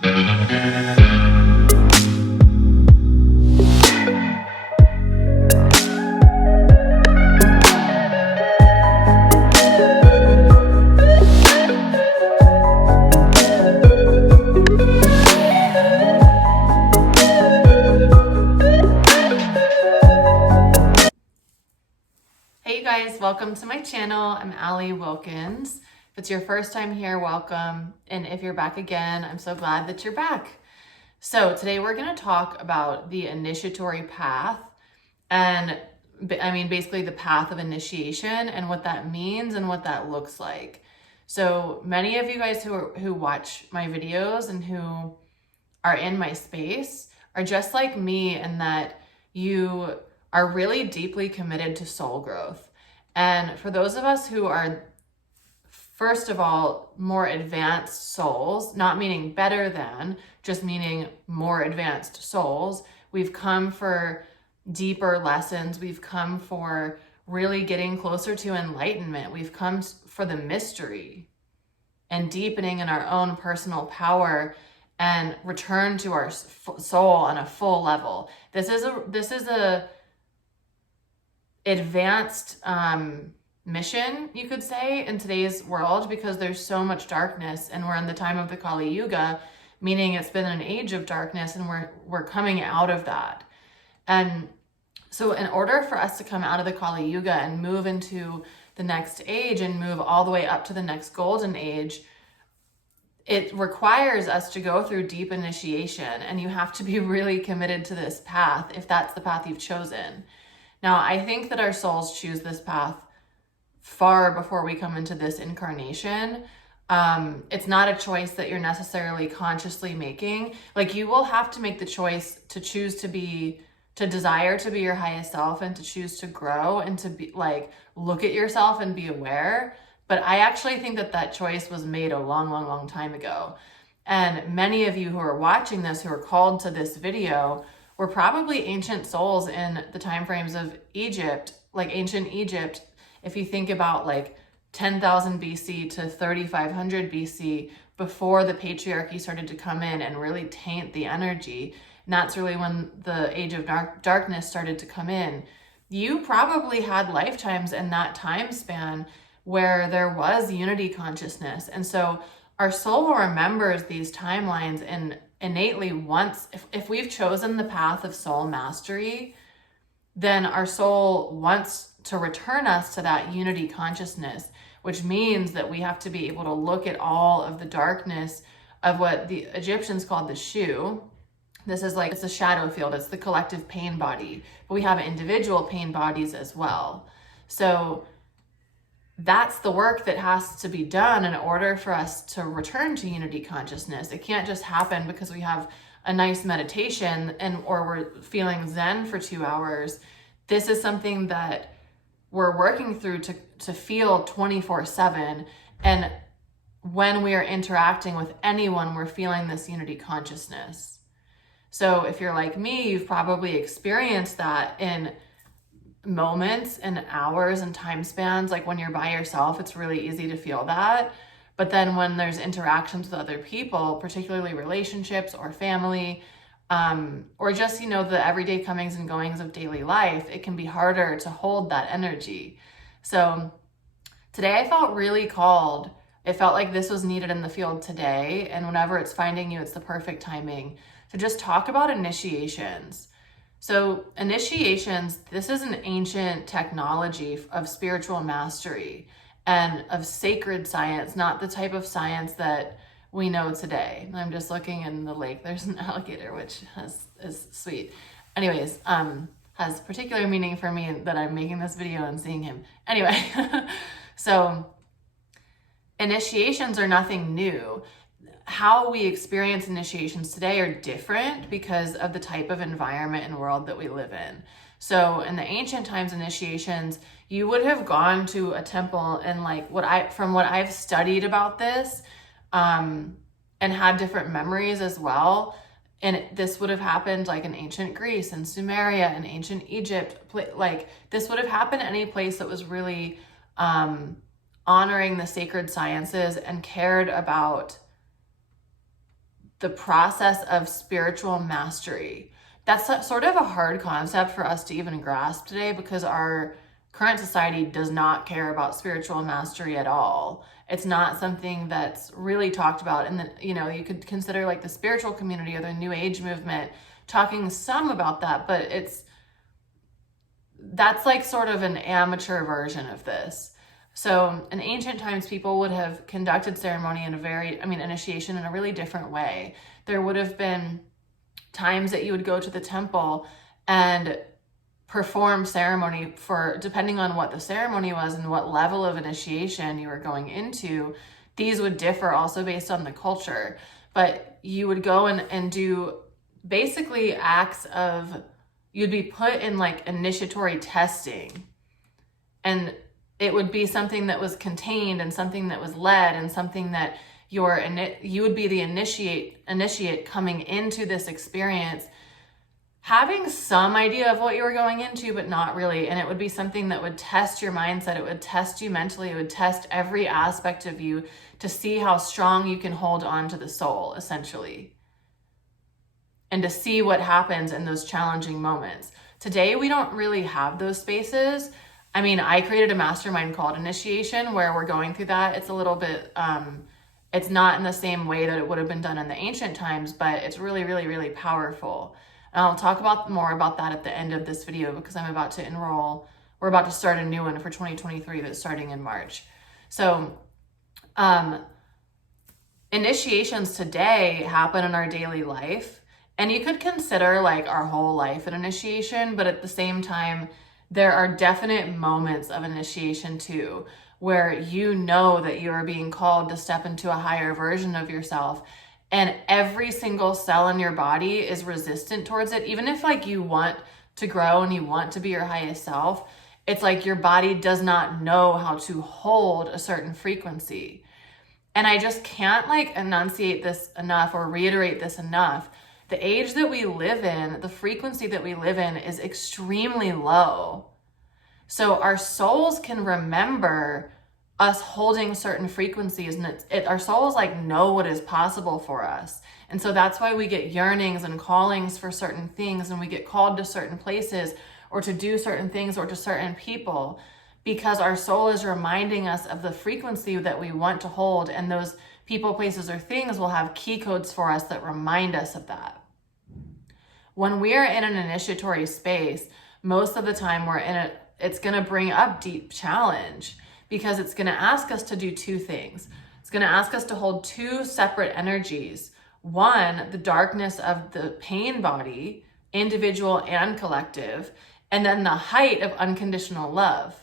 Welcome to my channel. I'm Allie Wilkins. If it's your first time here, welcome. And if you're back again, I'm so glad that you're back. So today we're going to talk about the initiatory path, and basically the path of initiation and what that means and what that looks like. So many of you guys who watch my videos and who are in my space are just like me in that you are really deeply committed to soul growth. And for those of us who are, first of all, more advanced souls, not meaning better than, just meaning more advanced souls, we've come for deeper lessons. We've come for really getting closer to enlightenment. We've come for the mystery and deepening in our own personal power and return to our soul on a full level. This is a advanced mission, you could say, in today's world, because there's so much darkness and we're in the time of the Kali Yuga, meaning it's been an age of darkness and we're coming out of that. And so in order for us to come out of the Kali Yuga and move into the next age and move all the way up to the next golden age, it requires us to go through deep initiation, and you have to be really committed to this path if that's the path you've chosen. Now, I think that our souls choose this path far before we come into this incarnation. It's not a choice that you're necessarily consciously making. Like, you will have to make the choice to choose to desire to be your highest self and to choose to grow and to be like, look at yourself and be aware. But I actually think that choice was made a long, long, long time ago. And many of you who are watching this, who are called to this video, were probably ancient souls in the time frames of Egypt, like ancient Egypt. If you think about like 10,000 BC to 3,500 BC, before the patriarchy started to come in and really taint the energy, and that's really when the age of darkness started to come in. You probably had lifetimes in that time span where there was unity consciousness. And so our soul remembers these timelines, and innately, once if we've chosen the path of soul mastery, then our soul wants to return us to that unity consciousness, which means that we have to be able to look at all of the darkness of what the Egyptians called the shu. This is like, it's a shadow field, it's the collective pain body, but we have individual pain bodies as well. So that's the work that has to be done in order for us to return to unity consciousness. It can't just happen because we have a nice meditation or we're feeling zen for 2 hours. This is something that we're working through to feel 24/7. And when we are interacting with anyone, we're feeling this unity consciousness. So if you're like me, you've probably experienced that in moments and hours and time spans. Like when you're by yourself, it's really easy to feel that. But then when there's interactions with other people, particularly relationships or family, or just, the everyday comings and goings of daily life, it can be harder to hold that energy. So today I felt really called. It felt like this was needed in the field today. And whenever it's finding you, it's the perfect timing to just talk about initiations. So initiations, this is an ancient technology of spiritual mastery and of sacred science, not the type of science that we know today. I'm just looking in the lake. There's an alligator, which is sweet. Anyways, has particular meaning for me that I'm making this video and seeing him. Anyway, so initiations are nothing new. How we experience initiations today are different because of the type of environment and world that we live in. So in the ancient times, initiations, you would have gone to a temple, and like from what I've studied about this, and had different memories as well. And this would have happened like in ancient Greece and Sumeria and ancient Egypt. Like this would have happened any place that was really honoring the sacred sciences and cared about the process of spiritual mastery. That's sort of a hard concept for us to even grasp today because our current society does not care about spiritual mastery at all. It's not something that's really talked about. And you could consider like the spiritual community or the New Age movement talking some about that, but that's like sort of an amateur version of this. So in ancient times, people would have conducted ceremony initiation in a really different way. There would have been times that you would go to the temple and perform ceremony depending on what the ceremony was and what level of initiation you were going into. These would differ also based on the culture, but you would go and do basically acts of, you'd be put in like initiatory testing, and it would be something that was contained and something that was led and something that you would be the initiate coming into this experience, having some idea of what you were going into, but not really. And it would be something that would test your mindset. It would test you mentally. It would test every aspect of you to see how strong you can hold on to the soul, essentially, and to see what happens in those challenging moments. Today, we don't really have those spaces. I created a mastermind called Initiation where we're going through that. It's a little bit, it's not in the same way that it would have been done in the ancient times, but it's really, really, really powerful. And I'll talk more about that at the end of this video because I'm about to enroll. We're about to start a new one for 2023 that's starting in March. So, initiations today happen in our daily life. And you could consider like our whole life an initiation, but at the same time, there are definite moments of initiation too, where you know that you are being called to step into a higher version of yourself. And every single cell in your body is resistant towards it. Even if like you want to grow and you want to be your highest self, it's like your body does not know how to hold a certain frequency. And I just can't like enunciate this enough or reiterate this enough. The age that we live in, the frequency that we live in is extremely low. So our souls can remember us holding certain frequencies, and our souls like know what is possible for us. And so that's why we get yearnings and callings for certain things, and we get called to certain places or to do certain things or to certain people, because our soul is reminding us of the frequency that we want to hold, and those people, places, or things will have key codes for us that remind us of that. When we're in an initiatory space, most of the time it's going to bring up deep challenge because it's going to ask us to do two things. It's going to ask us to hold two separate energies. One, the darkness of the pain body, individual and collective, and then the height of unconditional love.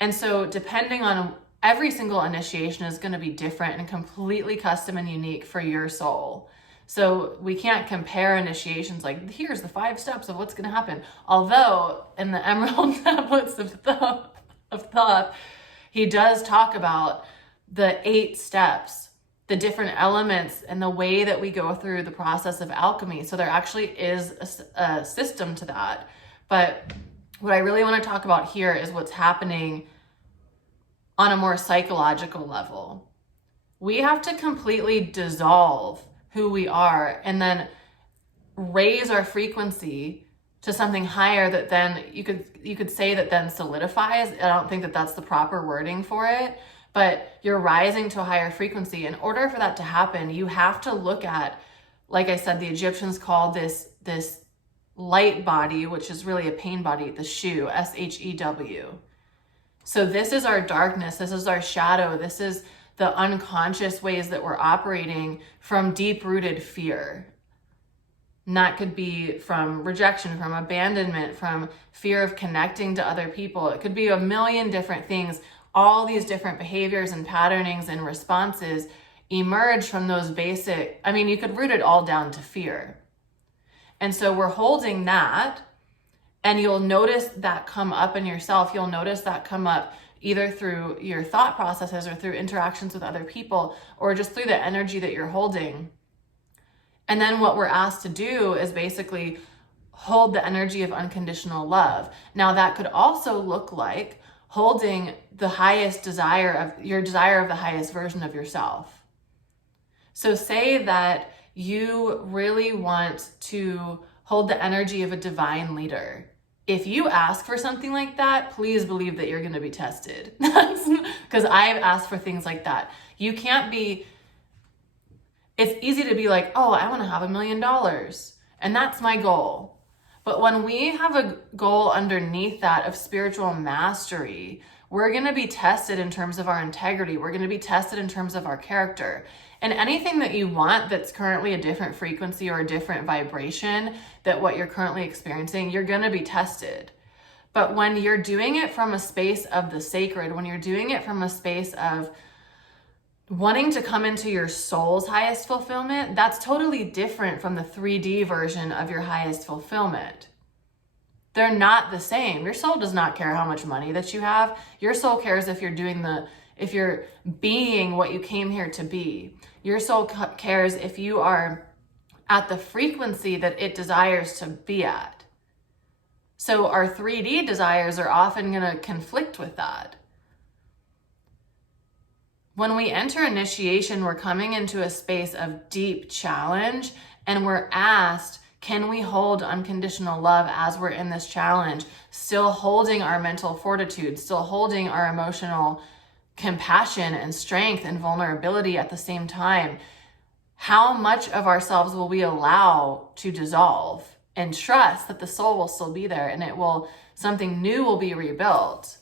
And so depending on every single initiation is going to be different and completely custom and unique for your soul. So we can't compare initiations like, here's the 5 steps of what's going to happen. Although in the Emerald Tablets of Thoth, he does talk about the 8 steps, the different elements, and the way that we go through the process of alchemy. So there actually is a system to that. But what I really want to talk about here is what's happening on a more psychological level. We have to completely dissolve who we are and then raise our frequency to something higher that then you could say that then solidifies. I don't think that that's the proper wording for it, but you're rising to a higher frequency. In order for that to happen, you have to look at, like I said, the Egyptians called this light body, which is really a pain body, the Shu, SHEW. So this is our darkness, this is our shadow, this is the unconscious ways that we're operating from deep-rooted fear. And that could be from rejection, from abandonment, from fear of connecting to other people. It could be a million different things. All these different behaviors and patternings and responses emerge from those basic, you could root it all down to fear. And so we're holding that, and you'll notice that come up in yourself. You'll notice that come up either through your thought processes or through interactions with other people, or just through the energy that you're holding. And then what we're asked to do is basically hold the energy of unconditional love. Now that could also look like holding the highest desire of the highest version of yourself. So say that you really want to hold the energy of a divine leader. If you ask for something like that, please believe that you're going to be tested. Because I've asked for things like that. You can't be, it's easy to be like, oh, I want to have $1 million. And that's my goal. But when we have a goal underneath that of spiritual mastery, we're going to be tested in terms of our integrity. We're going to be tested in terms of our character. And anything that you want that's currently a different frequency or a different vibration that what you're currently experiencing, you're going to be tested. But when you're doing it from a space of the sacred, when you're doing it from a space of wanting to come into your soul's highest fulfillment, that's totally different from the 3D version of your highest fulfillment. They're not the same. Your soul does not care how much money that you have. Your soul cares if you're being what you came here to be. Your soul cares if you are at the frequency that it desires to be at. So our 3D desires are often going to conflict with that. When we enter initiation, we're coming into a space of deep challenge, and we're asked, can we hold unconditional love as we're in this challenge, still holding our mental fortitude, still holding our emotional compassion and strength and vulnerability at the same time? How much of ourselves will we allow to dissolve and trust that the soul will still be there and something new will be rebuilt?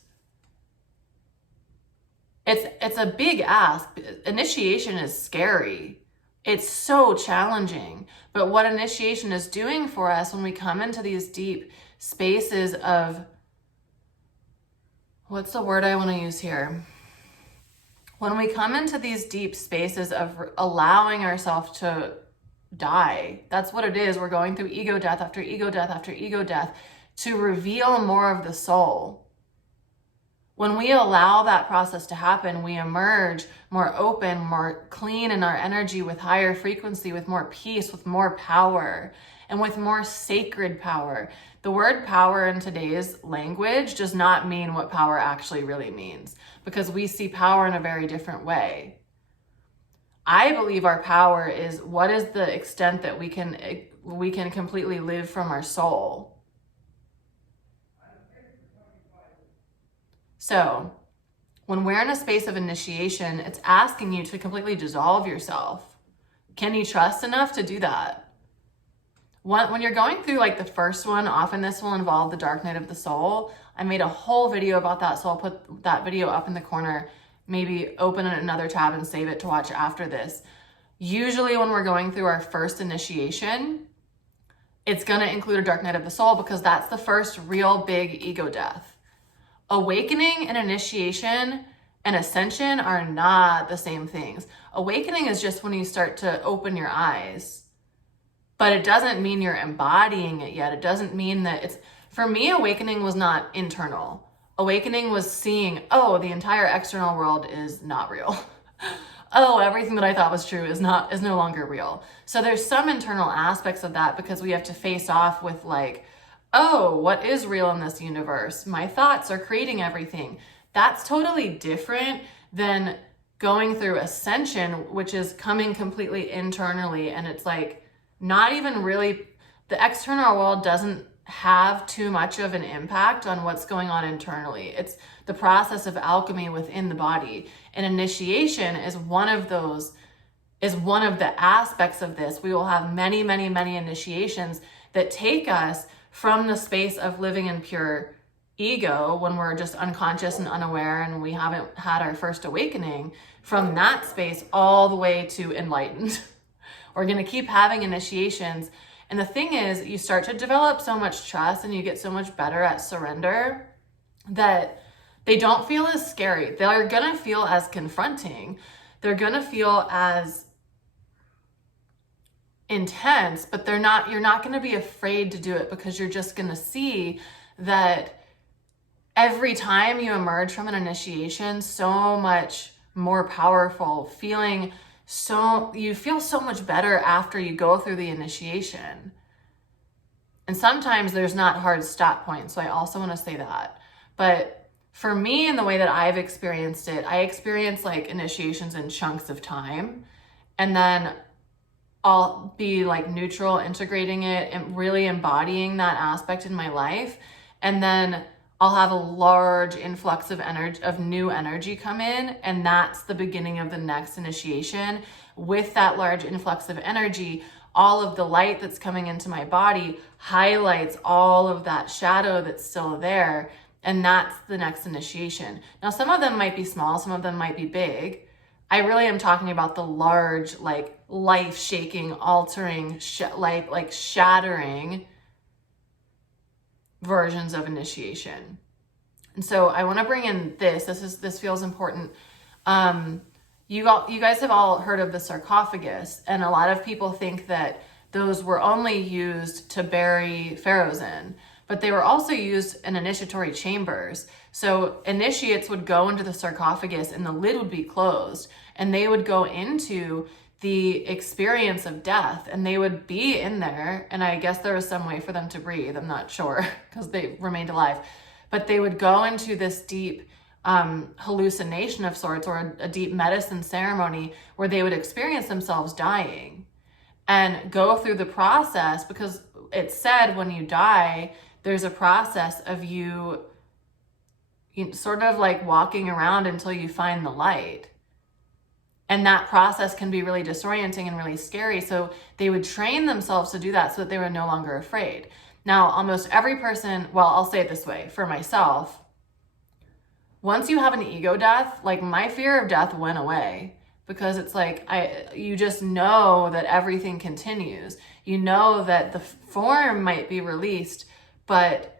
It's a big ask. Initiation is scary. It's so challenging. But what initiation is doing for us when we come into these deep spaces of, what's the word I want to use here? When we come into these deep spaces of allowing ourselves to die, that's what it is. We're going through ego death after ego death after ego death to reveal more of the soul. When we allow that process to happen, we emerge more open, more clean in our energy, with higher frequency, with more peace, with more power, and with more sacred power. The word power in today's language does not mean what power actually really means, because we see power in a very different way. I believe our power is what is the extent that we can completely live from our soul. So when we're in a space of initiation, it's asking you to completely dissolve yourself. Can you trust enough to do that? When you're going through like the first one, often this will involve the dark night of the soul. I made a whole video about that, so I'll put that video up in the corner. Maybe open another tab and save it to watch after this. Usually when we're going through our first initiation, it's going to include a dark night of the soul, because that's the first real big ego death. Awakening and initiation and ascension are not the same things. Awakening is just when you start to open your eyes, but it doesn't mean you're embodying it yet. It doesn't mean that for me, awakening was not internal. Awakening was seeing, oh, the entire external world is not real. Oh, everything that I thought was true is no longer real. So there's some internal aspects of that, because we have to face off with like, oh, what is real in this universe? My thoughts are creating everything. That's totally different than going through ascension, which is coming completely internally. And it's like not even really, the external world doesn't have too much of an impact on what's going on internally. It's the process of alchemy within the body. And initiation is one of the aspects of this. We will have many, many, many initiations that take us from the space of living in pure ego, when we're just unconscious and unaware and we haven't had our first awakening, from that space all the way to enlightened. We're going to keep having initiations. And the thing is, you start to develop so much trust and you get so much better at surrender that they don't feel as scary. They're going to feel as confronting. They're going to feel as intense, but you're not going to be afraid to do it, because you're just going to see that every time you emerge from an initiation, so much more powerful, you feel so much better after you go through the initiation. And sometimes there's not hard stop points, so I also want to say that. But for me, in the way that I've experienced it, I experience like initiations in chunks of time, and then I'll be like neutral, integrating it and really embodying that aspect in my life. And then I'll have a large influx of energy, of new energy come in. And that's the beginning of the next initiation. With that large influx of energy, all of the light that's coming into my body highlights all of that shadow that's still there. And that's the next initiation. Now, some of them might be small, some of them might be big. I really am talking about the large, like life-shaking, altering, like shattering versions of initiation. And so I want to bring in this feels important. You guys have all heard of the sarcophagus, and a lot of people think that those were only used to bury pharaohs in, but they were also used in initiatory chambers. So initiates would go into the sarcophagus and the lid would be closed, and they would go into the experience of death, and they would be in there. And I guess there was some way for them to breathe. I'm not sure because they remained alive, but they would go into this deep hallucination of sorts, or a deep medicine ceremony where they would experience themselves dying and go through the process, because it's said when you die, there's a process of you sort of like walking around until you find the light. And that process can be really disorienting and really scary. So they would train themselves to do that so that they were no longer afraid. Now, almost every person, well, I'll say it this way, for myself, once you have an ego death, like my fear of death went away, because it's like, you just know that everything continues. You know that the form might be released, but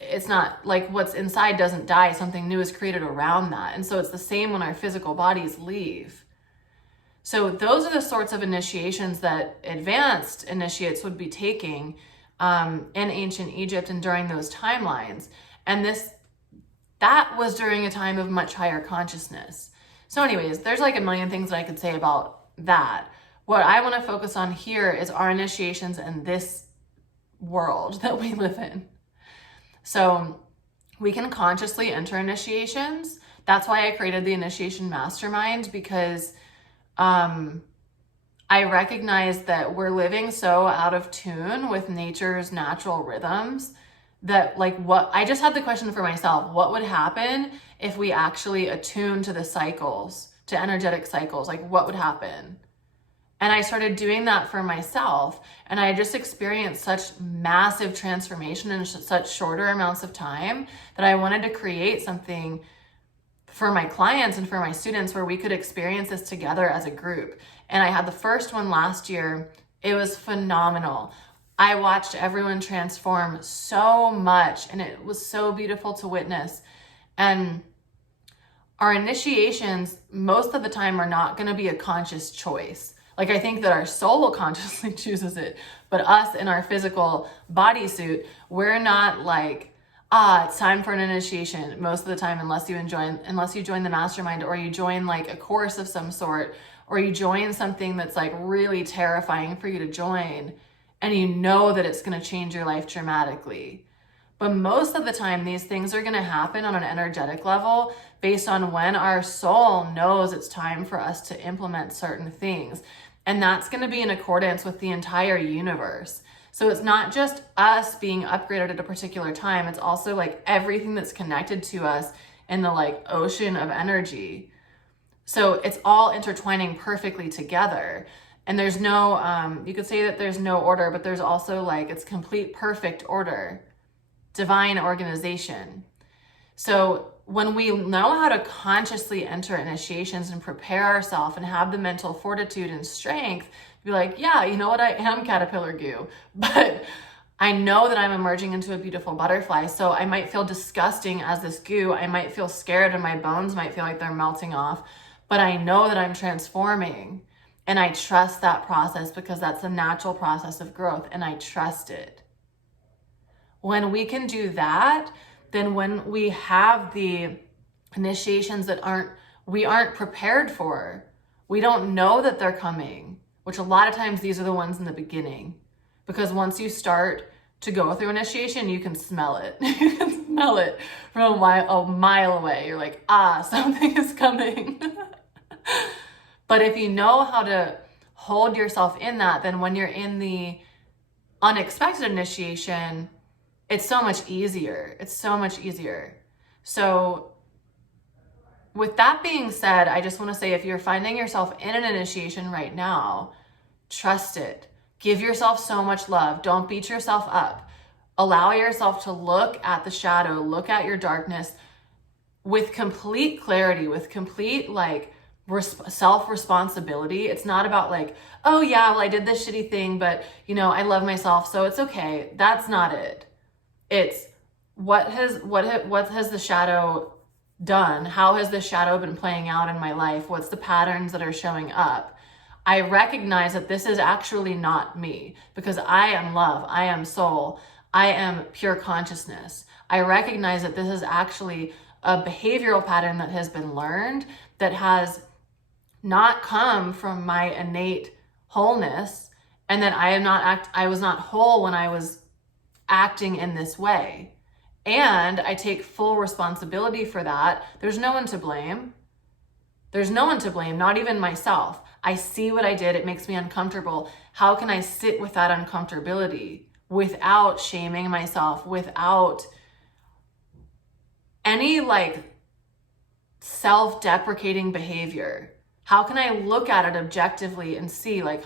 it's not like what's inside doesn't die. Something new is created around that. And so it's the same when our physical bodies leave. So those are the sorts of initiations that advanced initiates would be taking in ancient Egypt and during those timelines. And that was during a time of much higher consciousness. So anyways, there's like a million things that I could say about that. What I want to focus on here is our initiations in this world that we live in. So we can consciously enter initiations. That's why I created the Initiation Mastermind, because I recognize that we're living so out of tune with nature's natural rhythms that I just had the question for myself, what would happen if we actually attune to the cycles, to energetic cycles? Like what would happen? And I started doing that for myself, and I just experienced such massive transformation in such shorter amounts of time that I wanted to create something for my clients and for my students where we could experience this together as a group. And I had the first one last year. It was phenomenal. I watched everyone transform so much, and it was so beautiful to witness. And our initiations, most of the time, are not going to be a conscious choice. Like, I think that our soul consciously chooses it, but us in our physical bodysuit, we're not like, it's time for an initiation most of the time, unless you join the mastermind, or you join like a course of some sort, or you join something that's like really terrifying for you to join, and you know that it's going to change your life dramatically. But most of the time, these things are going to happen on an energetic level based on when our soul knows it's time for us to implement certain things. And that's going to be in accordance with the entire universe. So it's not just us being upgraded at a particular time. It's also like everything that's connected to us in the like ocean of energy. So it's all intertwining perfectly together. And there's no, you could say that there's no order, but there's also like, it's complete perfect order, divine organization. So when we know how to consciously enter initiations and prepare ourselves and have the mental fortitude and strength, be like, yeah, you know what, I am caterpillar goo, but I know that I'm emerging into a beautiful butterfly. So I might feel disgusting as this goo. I might feel scared and my bones might feel like they're melting off, but I know that I'm transforming. And I trust that process because that's a natural process of growth, and I trust it. When we can do that, then when we have the initiations that we aren't prepared for, we don't know that they're coming, which a lot of times these are the ones in the beginning. Because once you start to go through initiation, you can smell it. You can smell it from a mile away. You're like, something is coming. But if you know how to hold yourself in that, then when you're in the unexpected initiation, it's so much easier. It's so much easier. So with that being said, I just want to say, if you're finding yourself in an initiation right now, trust it. Give yourself so much love. Don't beat yourself up. Allow yourself to look at the shadow, look at your darkness with complete clarity, with complete like self-responsibility. It's not about like, oh yeah, well I did this shitty thing, but you know, I love myself, so it's okay. That's not it. It's what has the shadow done? How has the shadow been playing out in my life? What's the patterns that are showing up? I recognize that this is actually not me, because I am love, I am soul, I am pure consciousness. I recognize that this is actually a behavioral pattern that has been learned, that has not come from my innate wholeness, and that I was not whole when I was acting in this way. And I take full responsibility for that. There's no one to blame. There's no one to blame, not even myself. I see what I did. It makes me uncomfortable. How can I sit with that uncomfortability without shaming myself, without any like self-deprecating behavior? How can I look at it objectively and see like,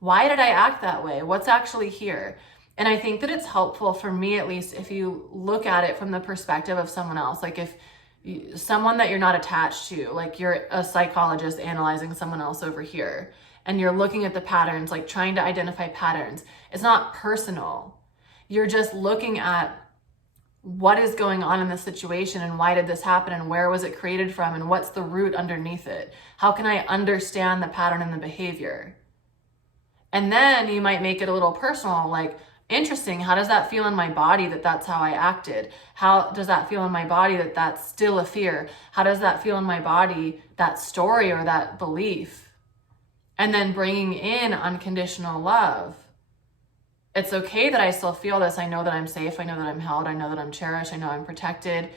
why did I act that way? What's actually here? And I think that it's helpful, for me at least, if you look at it from the perspective of someone else. Like if someone that you're not attached to, like you're a psychologist analyzing someone else over here, and you're looking at the patterns, like trying to identify patterns. It's not personal. You're just looking at what is going on in this situation, and why did this happen, and where was it created from, and what's the root underneath it? How can I understand the pattern and the behavior? And then you might make it a little personal, like, interesting, how does that feel in my body that that's how I acted? How does that feel in my body that that's still a fear? How does that feel in my body, that story or that belief? And then bringing in unconditional love. It's okay that I still feel this. I know that I'm safe. I know that I'm held. I know that I'm cherished. I know I'm protected.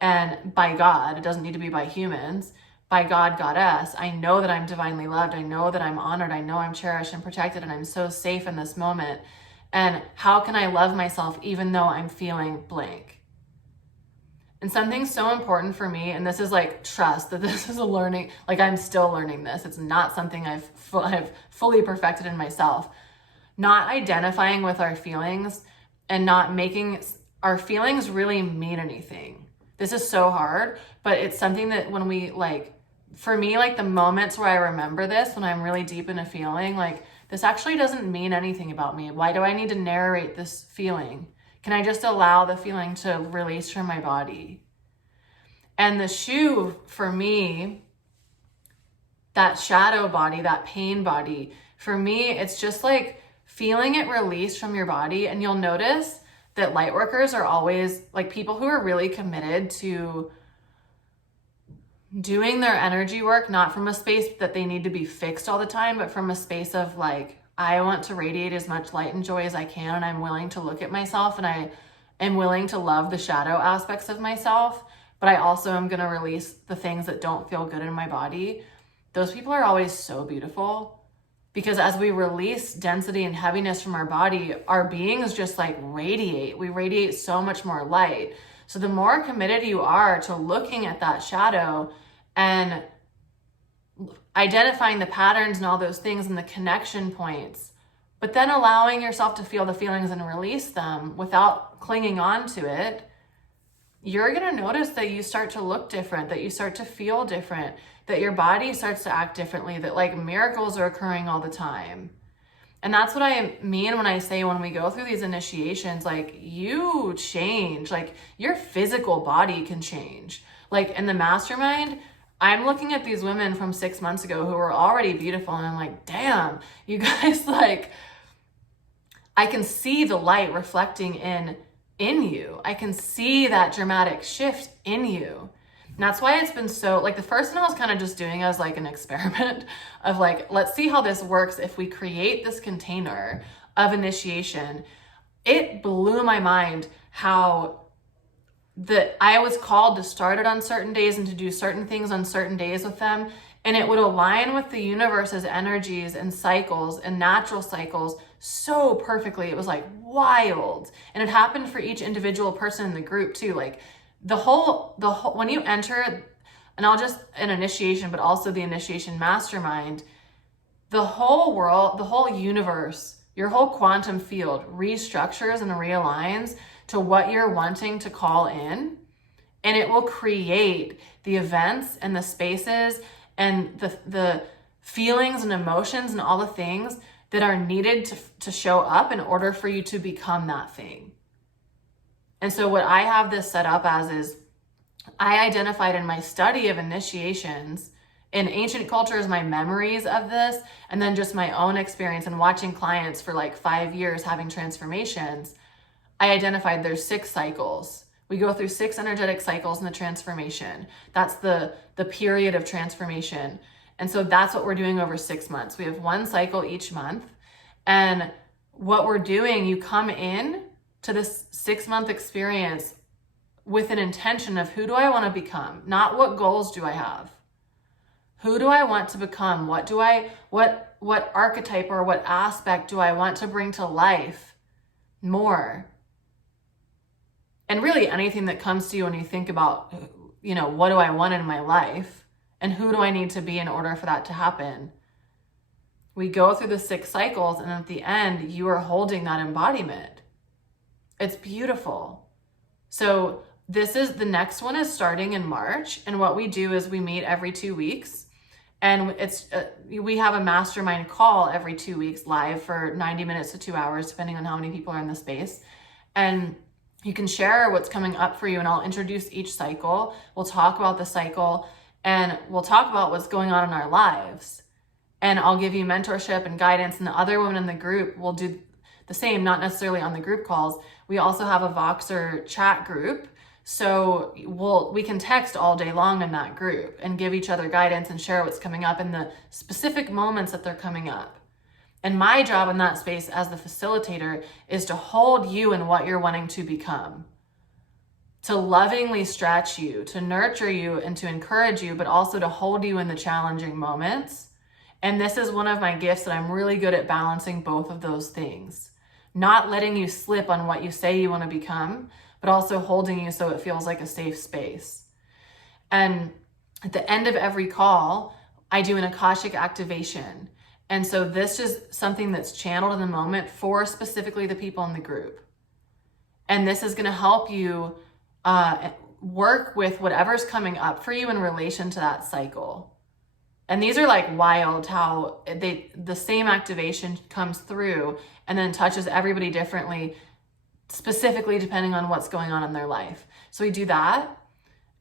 And by God, it doesn't need to be by humans, by God, Goddess, I know that I'm divinely loved. I know that I'm honored. I know I'm cherished and protected, and I'm so safe in this moment. And how can I love myself even though I'm feeling blank? And something so important for me, and this is like trust, that this is a learning, like I'm still learning this. It's not something I've fully perfected in myself. Not identifying with our feelings and not making our feelings really mean anything. This is so hard, but it's something that when we like, for me, like the moments where I remember this, when I'm really deep in a feeling, like this actually doesn't mean anything about me. Why do I need to narrate this feeling? Can I just allow the feeling to release from my body? And the shoe for me, that shadow body, that pain body, for me, it's just like feeling it release from your body. And you'll notice that light workers are always like people who are really committed to doing their energy work, not from a space that they need to be fixed all the time, but from a space of like, I want to radiate as much light and joy as I can, and I'm willing to look at myself, and I am willing to love the shadow aspects of myself, but I also am going to release the things that don't feel good in my body. Those people are always so beautiful, because as we release density and heaviness from our body, our beings just like radiate. We radiate so much more light. So the more committed you are to looking at that shadow and identifying the patterns and all those things and the connection points, but then allowing yourself to feel the feelings and release them without clinging on to it, you're going to notice that you start to look different, that you start to feel different, that your body starts to act differently, that like miracles are occurring all the time. And that's what I mean when I say, when we go through these initiations, like you change, like your physical body can change. Like in the mastermind, I'm looking at these women from 6 months ago who were already beautiful, and I'm like, damn, you guys, like, I can see the light reflecting in you. I can see that dramatic shift in you. And that's why it's been so, like, the first one I was kind of just doing as like an experiment of like, let's see how this works if we create this container of initiation. It blew my mind how that I was called to start it on certain days and to do certain things on certain days with them. And it would align with the universe's energies and cycles and natural cycles so perfectly. It was like wild. And it happened for each individual person in the group too. Like the whole, when you enter, and I'll just an initiation, but also the initiation mastermind, the whole world, the whole universe, your whole quantum field restructures and realigns to what you're wanting to call in. And it will create the events and the spaces and the feelings and emotions and all the things that are needed to show up in order for you to become that thing. And so what I have this set up as is, I identified in my study of initiations in ancient cultures, my memories of this, and then just my own experience and watching clients for like 5 years having transformations, I identified there's 6 cycles. We go through 6 energetic cycles in the transformation. That's the period of transformation. And so that's what we're doing over 6 months. We have 1 cycle each month. And what we're doing, you come in to this 6-month experience with an intention of, who do I want to become? Not what goals do I have? Who do I want to become? What archetype or what aspect do I want to bring to life more? And really anything that comes to you when you think about, what do I want in my life and who do I need to be in order for that to happen? We go through the 6 cycles, and at the end, you are holding that embodiment. It's beautiful. So the next one is starting in March. And what we do is we meet every 2 weeks, and we have a mastermind call every 2 weeks live for 90 minutes to 2 hours, depending on how many people are in the space. And you can share what's coming up for you, and I'll introduce each cycle. We'll talk about the cycle, and we'll talk about what's going on in our lives. And I'll give you mentorship and guidance, and the other women in the group will do the same, not necessarily on the group calls. We also have a Voxer chat group. So we can text all day long in that group and give each other guidance and share what's coming up in the specific moments that they're coming up. And my job in that space as the facilitator is to hold you in what you're wanting to become, to lovingly stretch you, to nurture you, and to encourage you, but also to hold you in the challenging moments. And this is one of my gifts, that I'm really good at balancing both of those things. Not letting you slip on what you say you want to become, but also holding you so it feels like a safe space. And at the end of every call, I do an Akashic activation. And so this is something that's channeled in the moment for specifically the people in the group. And this is going to help you work with whatever's coming up for you in relation to that cycle. And these are like wild, how the same activation comes through and then touches everybody differently, specifically depending on what's going on in their life. So we do that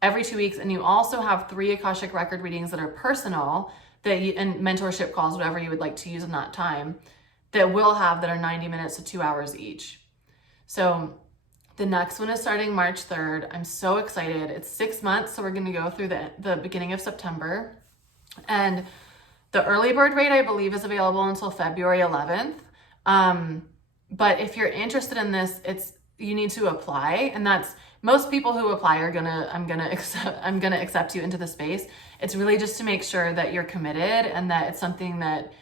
every 2 weeks. And you also have 3 Akashic record readings that are personal, and mentorship calls, whatever you would like to use in that time, that are 90 minutes to 2 hours each. So the next one is starting March 3rd. I'm so excited. It's 6 months. So we're going to go through the beginning of September. And the early bird rate, I believe, is available until February 11th. But if you're interested in this, you need to apply. And that's, most people who apply I'm gonna accept you into the space. It's really just to make sure that you're committed and that it's something that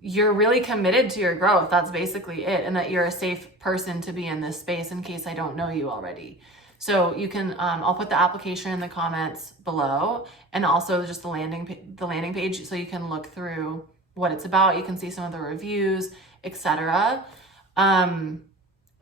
you're really committed to your growth. That's basically it. And that you're a safe person to be in this space, in case I don't know you already. So you can, I'll put the application in the comments below, and also just the landing page, so you can look through what it's about. You can see some of the reviews, etc. And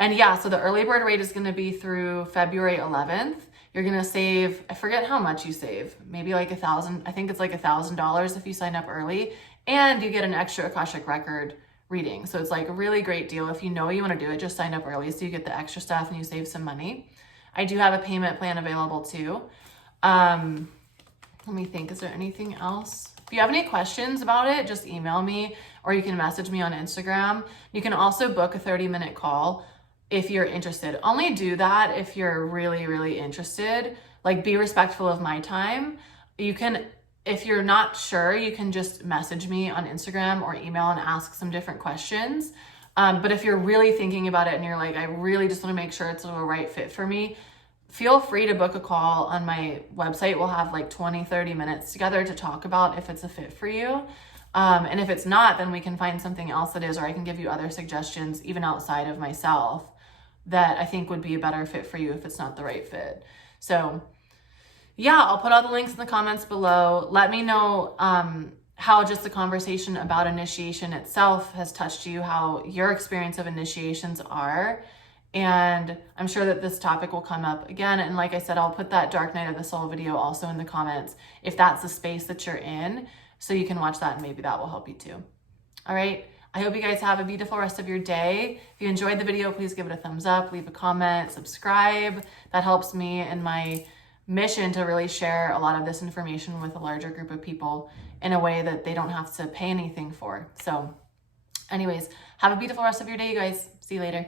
yeah, so the early bird rate is going to be through February 11th. You're going to save, I forget how much you save, maybe like $1,000. I think it's like $1,000 if you sign up early, and you get an extra Akashic record reading. So it's like a really great deal. If you know you want to do it, just sign up early so you get the extra stuff and you save some money. I do have a payment plan available too. Let me think, is there anything else? If you have any questions about it, just email me, or you can message me on Instagram. You can also book a 30-minute call if you're interested. Only do that if you're really, really interested. Like, be respectful of my time. You can, if you're not sure, you can just message me on Instagram or email and ask some different questions. But if you're really thinking about it and you're like, I really just want to make sure it's the right fit for me, feel free to book a call on my website. We'll have like 20-30 minutes together to talk about if it's a fit for you. And if it's not, then we can find something else that is, or I can give you other suggestions even outside of myself that I think would be a better fit for you if it's not the right fit. So yeah, I'll put all the links in the comments below. Let me know how just the conversation about initiation itself has touched you, how your experience of initiations are. And I'm sure that this topic will come up again. And like I said, I'll put that Dark Night of the Soul video also in the comments if that's the space that you're in, so you can watch that and maybe that will help you too. All right. I hope you guys have a beautiful rest of your day. If you enjoyed the video, please give it a thumbs up, leave a comment, subscribe. That helps me in my mission to really share a lot of this information with a larger group of people in a way that they don't have to pay anything for. So anyways, have a beautiful rest of your day, you guys. See you later.